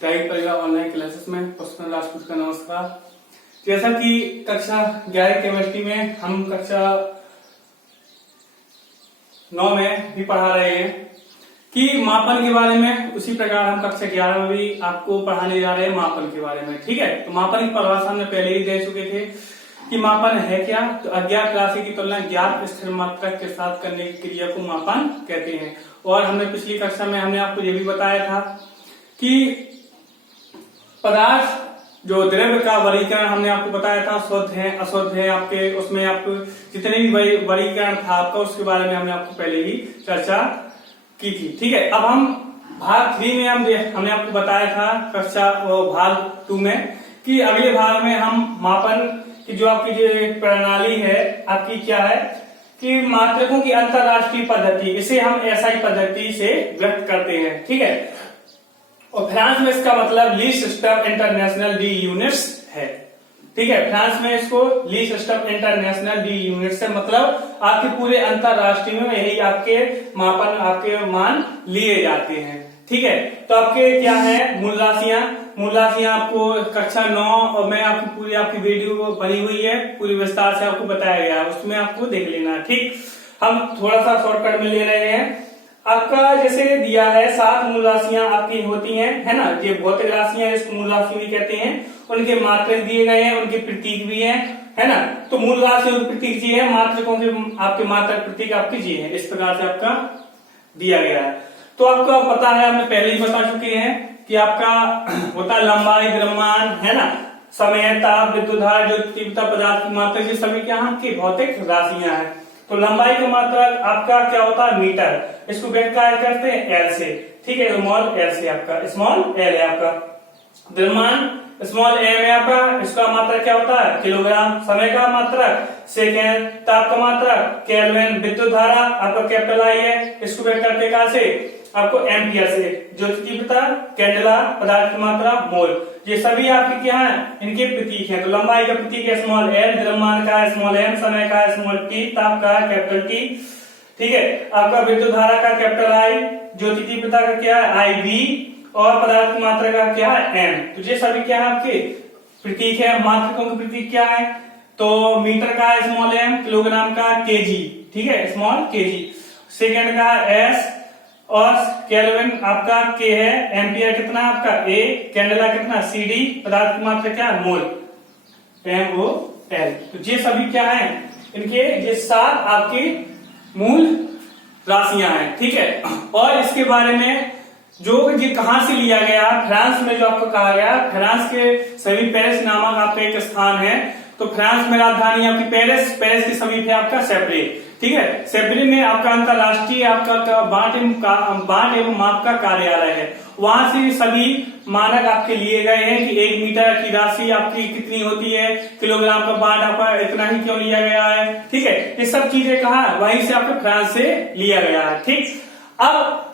Guide परिवार online classes में पुष्पन राजपूत का नमस्कार। जैसा कि कक्षा 11 केमिस्ट्री में हम कक्षा 9 में भी पढ़ा रहे हैं कि मापन के बारे में, उसी प्रकार हम कक्षा 11 में भी आपको पढ़ाने जा रहे हैं मापन के बारे में। ठीक है, तो मापन की परिभाषा हमने पहले ही दे चुके थे कि मापन है क्या। तो अज्ञात राशि की तुलना ज्ञात स्थिर मात्रक के साथ करने की क्रिया को मापन कहते हैं। और हमने पिछली कक्षा में हमने आपको ये भी बताया था कि पदार्थ जो द्रव्य का वर्गीकरण हमने आपको बताया था, शुद्ध है अशुद्ध है, आपके उसमें आपको जितने भी वर्गीकरण था आपका, उसके बारे में हमने आपको पहले ही चर्चा की थी। ठीक है, अब हम भाग 3 में हमने आपको बताया था कक्षा भाग 2 में कि अगले भाग में हम मापन की जो आपकी जो प्रणाली है आपकी क्या है कि मात्रकों की अंतरराष्ट्रीय पद्धति, इसे हम एसआई पद्धति से व्यक्त करते हैं। ठीक है, और फ्रांस में इसका मतलब ली सिस्टम इंटरनेशनल डी यूनिट्स है। ठीक है, फ्रांस में इसको ली सिस्टम इंटरनेशनल डी यूनिट्स है, मतलब आपके पूरे अंतरराष्ट्रीय में यही आपके मापन, आपके मान लिए जाते हैं। ठीक है, तो आपके क्या है मूल राशियां आपको कक्षा 9 में आपकी पूरी आपकी वीडियो बनी हुई है, पूरी विस्तार से आपको बताया गया है, उसमें आपको देख लेना है। ठीक, हम थोड़ा सा शॉर्टकट में ले रहे हैं। आपका जैसे दिया है 7 मूल राशियां आपकी होती हैं, है ना, ये भौतिक राशियां इसको मूल राशि भी कहते हैं। उनके मात्रक दिए गए हैं, उनके प्रतीक भी हैं, है ना। तो मूल राशि और प्रतीक जी है, मात्रकों के आपके मात्रक प्रतीक आपके जी है, इस प्रकार से आपका दिया गया है। तो आपको पता है, हमने पहले ही बता चुके हैं कि आपका होता है लंबाई, द्रव्यमान, है ना, समय, ताप, विद्युत धारा, जो तीव्रता, पदार्थ की मात्रा, ये सभी क्या आपकी भौतिक राशियां हैं। तो लंबाई का मात्रक आपका क्या होता है मीटर, इसको व्यक्त करते हैं एल से। ठीक है, स्मॉल एल से, आपका स्मॉल एल है आपका। द्रव्यमान स्मॉल एम है आपका, इसका मात्रक क्या होता है किलोग्राम। समय का मात्रक सेकेंड, ताप का मात्रक केल्विन, विद्युत धारा आपका कैपिटल आई है, इसको व्यक्त करते कहां से आपको एम्पियर से। ज्योति तीव्रता कैंडेला, पदार्थ की मात्रा मोल, ये सभी आपके क्या है इनके प्रतीक हैं। तो लंबाई का प्रतीक है स्मॉल एल, द्रव्यमान का है स्मॉल एम, समय का है स्मॉल टी, ताप का है कैपिटल टी। ठीक है, आपका विद्युत धारा का कैपिटल आई, ज्योति तीव्रता का क्या है आई वी, और पदार्थ की मात्रा का क्या है एम। तो ये सभी क्या है आपके प्रतीक है। मात्रकों के प्रतीक क्या है, तो मीटर का है स्मॉल एम, किलोग्राम का केजी, ठीक है स्मॉल केजी, सेकेंड का एस, और केल्विन आपका के है, एम्पियर कितना आपका ए, कैंडेला कितना सी डी, पदार्थ की मात्रा क्या है मोल एम ओ एल। तो ये सभी क्या है इनके ये 7 आपकी मूल राशियां हैं। ठीक है, और इसके बारे में जो ये कहां से लिया गया, फ्रांस में जो आपको कहा गया, फ्रांस के सभी पेरिस नामक आपका एक स्थान है। तो फ्रांस में राजधानी आपकी पेरिस, पेरिस के समीप है आपका सेप्री। ठीक है, सेप्री में आपका अंतरराष्ट्रीय आपका बाट एवं माप का कार्यालय है। वहां से सभी मानक आपके लिए गए हैं कि 1 मीटर की राशि आपकी कितनी होती है, किलोग्राम का बाट आपका इतना ही क्यों लिया गया है। ठीक है, ये सब चीजें कहा वहीं से आपके फ्रांस से लिया गया है। ठीक, अब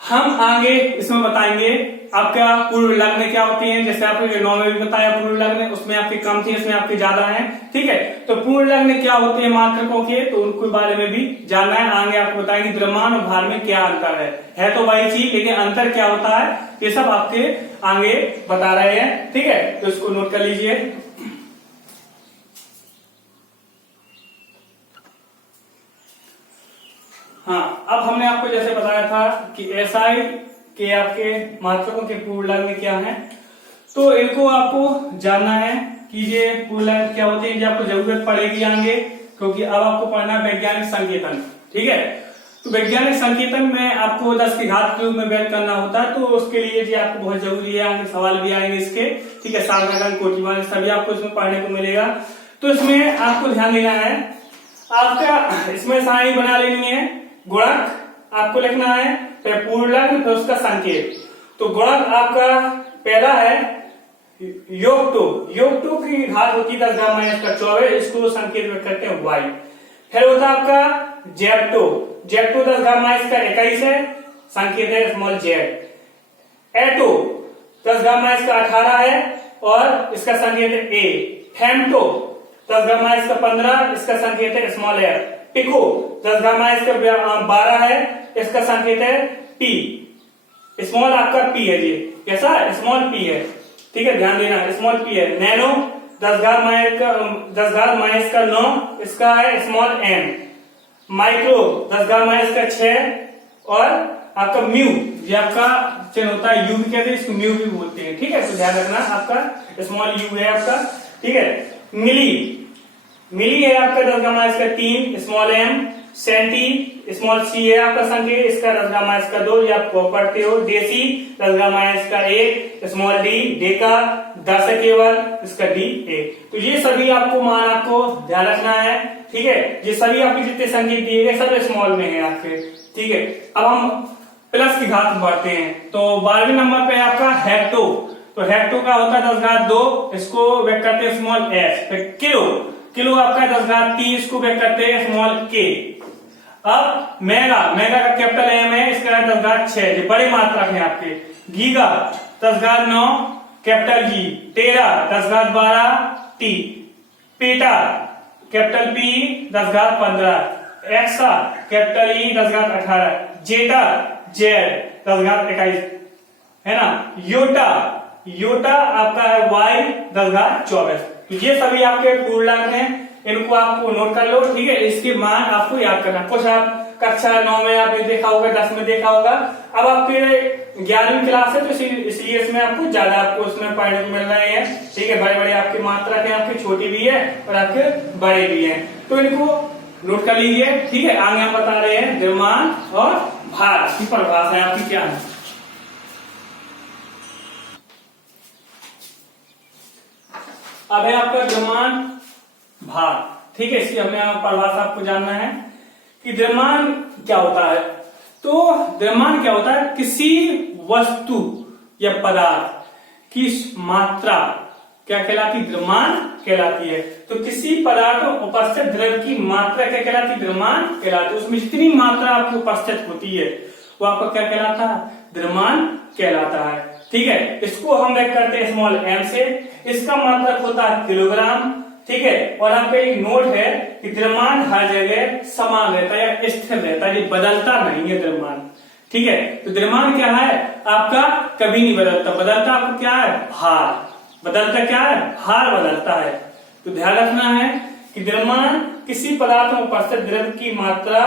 हम आगे इसमें बताएंगे आपका पूर्व लग्न क्या होती है। जैसे आपको 9 में भी बताया पूर्व लग्न, उसमें आपके कम थी, इसमें आपके ज्यादा है। ठीक है, तो पूर्व लग्न क्या होते हैं मात्रकों के, तो उनके बारे में भी जानना है। आगे आपको बताएंगे द्रव्यमान और भार में क्या अंतर है तो वही चीज, लेकिन अंतर क्या होता है ये सब आपके आगे बता रहे हैं। ठीक है, तो इसको नोट कर लीजिए। हाँ, अब हमने आपको जैसे बताया था कि एसआई के आपके मात्रकों के पूर्व लग्न क्या है, तो इनको आपको जानना है कि ये पूर्व लग्न क्या होते हैं। ये आपको जरूरत पड़ेगी आगे, क्योंकि अब आपको पढ़ना है वैज्ञानिक संकेतन। ठीक है, तो वैज्ञानिक संकेतन में आपको 10 की घात के रूप में व्यक्त करना होता है, तो उसके लिए जी आपको बहुत जरूरी है, आगे सवाल भी आएंगे इसके। ठीक है, साधारण कोटिमान सभी आपको इसमें पढ़ने को मिलेगा। तो इसमें आपको ध्यान देना है, आपका इसमें सारणी बना लेनी है। गुणक आपको लिखना है, फिर पूर्व लग्न, फिर उसका संकेत। तो गुणक आपका पहला है योग टू की घात होती है 10⁻⁴, इसको संकेत में करते हैं वाई। फिर होता है आपका जेप्टो 10⁻21 है, संकेत है स्मॉल जेड। एटो 10⁻18 है और इसका संकेत है ए। फेम्टो 10⁻15, इसका संकेत है स्मॉल एफ। पिको 10⁻12 है, इसका संकेत है पी, स्मॉल आपका पी है ये। कैसा स्मॉल p है, ठीक है, ध्यान देना स्मॉल p है। नैनो 10 घात माइनस का 9, इसका है स्मॉल m। माइक्रो 10 घात माइनस का 6 और आपका म्यू, ये आपका चिन्ह होता है, यू भी कहते हैं इसको, म्यू भी बोलते हैं, ठीक है, तो ध्यान रखना आपका स्मॉल यू है आपका, ठीक है। मिली है आपका 10 घात माइनस का 3 small m। Senti small C है आपका संकेत, इसका 10 घात माइनस का 2, ये आप पढ़ते हो। डेसी 10 घात माइनस का 1 स्मॉल डी। डेका 10 है केवल, इसका डी 1। तो ये सभी आपको मान आपको ध्यान रखना है, ठीक है, ये सभी आपके जितने संकेत दिए गए सब स्मॉल में है आपके, ठीक है। अब हम प्लस की घात बढ़ते हैं, तो 12वें नंबर पे आपका हेक्टो। तो हेक्टो का होता है 10 घात 2, इसको व्यक्त करते हैं स्मॉल एच। किलो आपका 10 घात 3, इसको व्यक्त करते हैं स्मॉल के। अब मेगा का कैपिटल एम है, इसका 10 घात 6, ये बड़े मात्रक है आपके। गीगा 10 घात 9 कैपिटल जी। टेरा 10 घात 12 टी। पेटा कैपिटल पी 10 घात 15। एक्सा कैपिटल ई 10 घात 18। जेटा जेड 10 घात 21 है ना। योटा आपका है वाई 10 घात 24। तो ये सभी आपके पूर्णांक हैं, इनको आपको नोट कर लो, ठीक है। इसके मान आपको याद करना, कुछ आप कक्षा 9 में आपने देखा होगा, 10 में देखा होगा। अब आपके 11वीं क्लास है, तो इसलिए इसमें आपको ज्यादा आपको इसमें पढ़ने को मिल रहे हैं, ठीक है। बड़े बड़े आपके मात्रक है, आपके छोटे भी है और आपके बड़े भी है, तो इनको नोट कर लीजिए, ठीक है। आगे हम बता रहे हैं द्रव्यमान और भार की परिभाषा आपकी क्या है। अब है आपका द्रव्यमान भार, ठीक है, इसकी हमें परिभाषा आपको जानना है कि द्रव्यमान क्या होता है। तो द्रव्यमान क्या होता है, किसी वस्तु या पदार्थ की मात्रा क्या कहलाती, द्रव्यमान कहलाती है। तो किसी पदार्थ में उपस्थित द्रव्य की मात्रा क्या कहलाती, द्रव्यमान कहलाती है। उसमें जितनी मात्रा आपकी उपस्थित होती है वो आपका क्या कहलाता है, द्रव्यमान कहलाता है, ठीक है। इसको हम व्यक्त करते हैं स्मॉल एम से। इसका मात्रक होता है किलोग्राम, ठीक है। और आपका एक नोट है कि द्रव्यमान हर जगह समान रहता है या स्थिर रहता है, ये बदलता नहीं है द्रव्यमान, ठीक है। तो द्रव्यमान क्या है आपका, कभी नहीं बदलता। बदलता आपको क्या है, भार। बदलता क्या है, भार बदलता है। तो ध्यान रखना है कि द्रव्यमान किसी पदार्थ में उपस्थित द्रव्य की मात्रा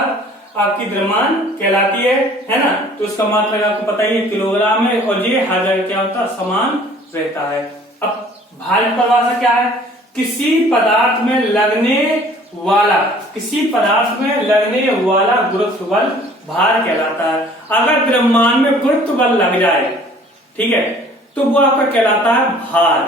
आपकी द्रव्यमान कहलाती है ना। तो उसका मात्रक आपको पता ही है, किलोग्राम है, और ये हर जगह क्या होता है, समान रहता है। अब भार की परिभाषा क्या है, किसी पदार्थ में लगने वाला गुरुत्व बल भार कहलाता है। अगर द्रव्यमान में गुरुत्व बल लग जाए, ठीक है, तो वो आपका कहलाता है भार,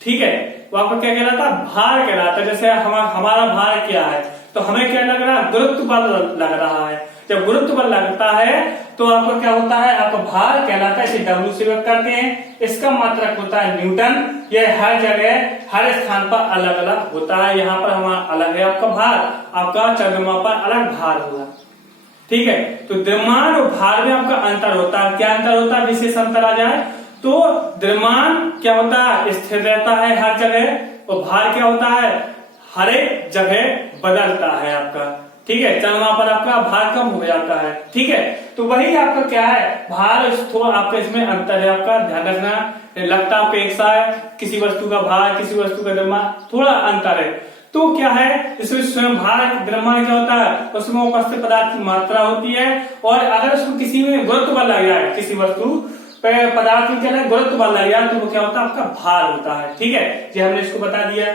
ठीक है, वो आपका क्या कहलाता है, भार कहलाता है। जैसे हमारा भार क्या है, तो हमें क्या लग रहा है, गुरुत्व बल लग रहा है। जब गुरुत्व बल लगता है तो आपको क्या होता है, आपका भार कहलाता है। इसे डब्ल्यू से व्यक्त करते हैं। इसका मात्रक होता है न्यूटन। यह हर जगह हर स्थान पर अलग अलग होता है। यहाँ पर हमारा अलग है आपका भार, आपका चंद्रमा पर अलग भार होगा, ठीक है। तो द्रव्यमान और भार में आपका अंतर होता है। क्या अंतर होता है, विशेष अंतर आ जाए तो द्रव्यमान क्या होता है, स्थिर रहता है हर जगह, और भार क्या होता है, हर एक जगह बदलता है आपका, ठीक है। चंद्रमा पर आपका भार कम हो जाता है, ठीक है। तो वही आपका क्या है, भार थोड़ा आपका इसमें अंतर है आपका, ध्यान रखना। लगता आपको एक सा है, किसी वस्तु का भार किसी वस्तु का द्रव्यमान थोड़ा अंतर है। तो क्या है, इसमें स्वयं भार द्रव्यमान क्या होता है, उसमें उपस्थित पदार्थ की मात्रा होती है। और अगर उसको किसी में गुरुत्व बल लग जाए, किसी वस्तु पदार्थ में क्या है, गुरुत्व बल लग जाए, तो वो क्या होता है, आपका भार होता है, ठीक है। ये हमने इसको बता दिया।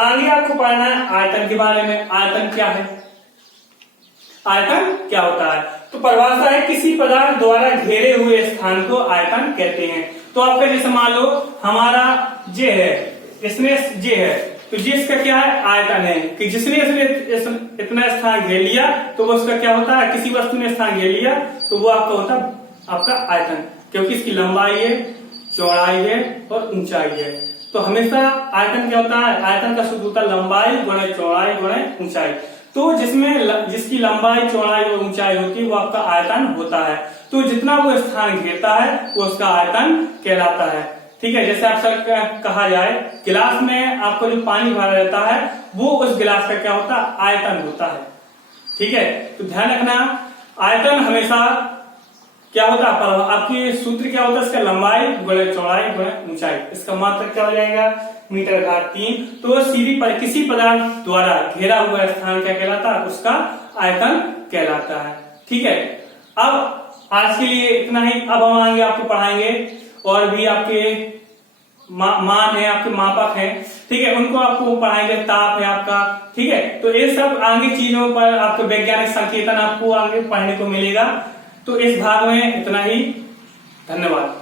आगे आपको पढ़ना है आयतन के बारे में। आयतन क्या है, आयतन क्या होता है, तो परिभाषा है किसी पदार्थ द्वारा घेरे हुए स्थान को आयतन कहते हैं। तो आपका जैसे मान लो हमारा जे है, इसमें जे है, तो जे इसका क्या है, आयतन है। कि जिसने इतना स्थान घेर लिया तो वो उसका क्या होता है, किसी वस्तु ने स्थान घेर लिया तो वो आपका होता है आपका आयतन, क्योंकि इसकी लंबाई है, चौड़ाई है और ऊंचाई है। तो हमेशा आयतन क्या होता है, आयतन का सूत्र होता है लंबाई गुणे चौड़ाई गुणे ऊंचाई। तो जिसकी लंबाई चौड़ाई और ऊंचाई होती है वो आपका आयतन होता है। तो जितना वो स्थान घेरता है वो उसका आयतन कहलाता है, ठीक है। जैसे अक्सर कहा जाए गिलास में आपको जो पानी भरा रहता है वो उस गिलास का क्या होता है, आयतन होता है, ठीक है। तो ध्यान रखना, आयतन हमेशा क्या होता है प्रभाव, आपकी सूत्र क्या होता है इसका, लंबाई गुणे चौड़ाई गुणे ऊंचाई, इसका मात्रक क्या हो जाएगा, मीटर घात 3। तो सीधी पर किसी पदार्थ द्वारा घेरा हुआ स्थान क्या कहलाता है, उसका आयतन कहलाता है। ठीक है, अब आज के लिए इतना ही। अब हम आगे आपको पढ़ाएंगे और भी आपके मान है, आपके मापक है, ठीक है, उनको आपको पढ़ाएंगे, ताप है आपका, ठीक है। तो ये सब आगे चीजों पर आपको वैज्ञानिक संकेतन आपको आगे पढ़ने को मिलेगा। तो इस भाग में इतना ही, धन्यवाद।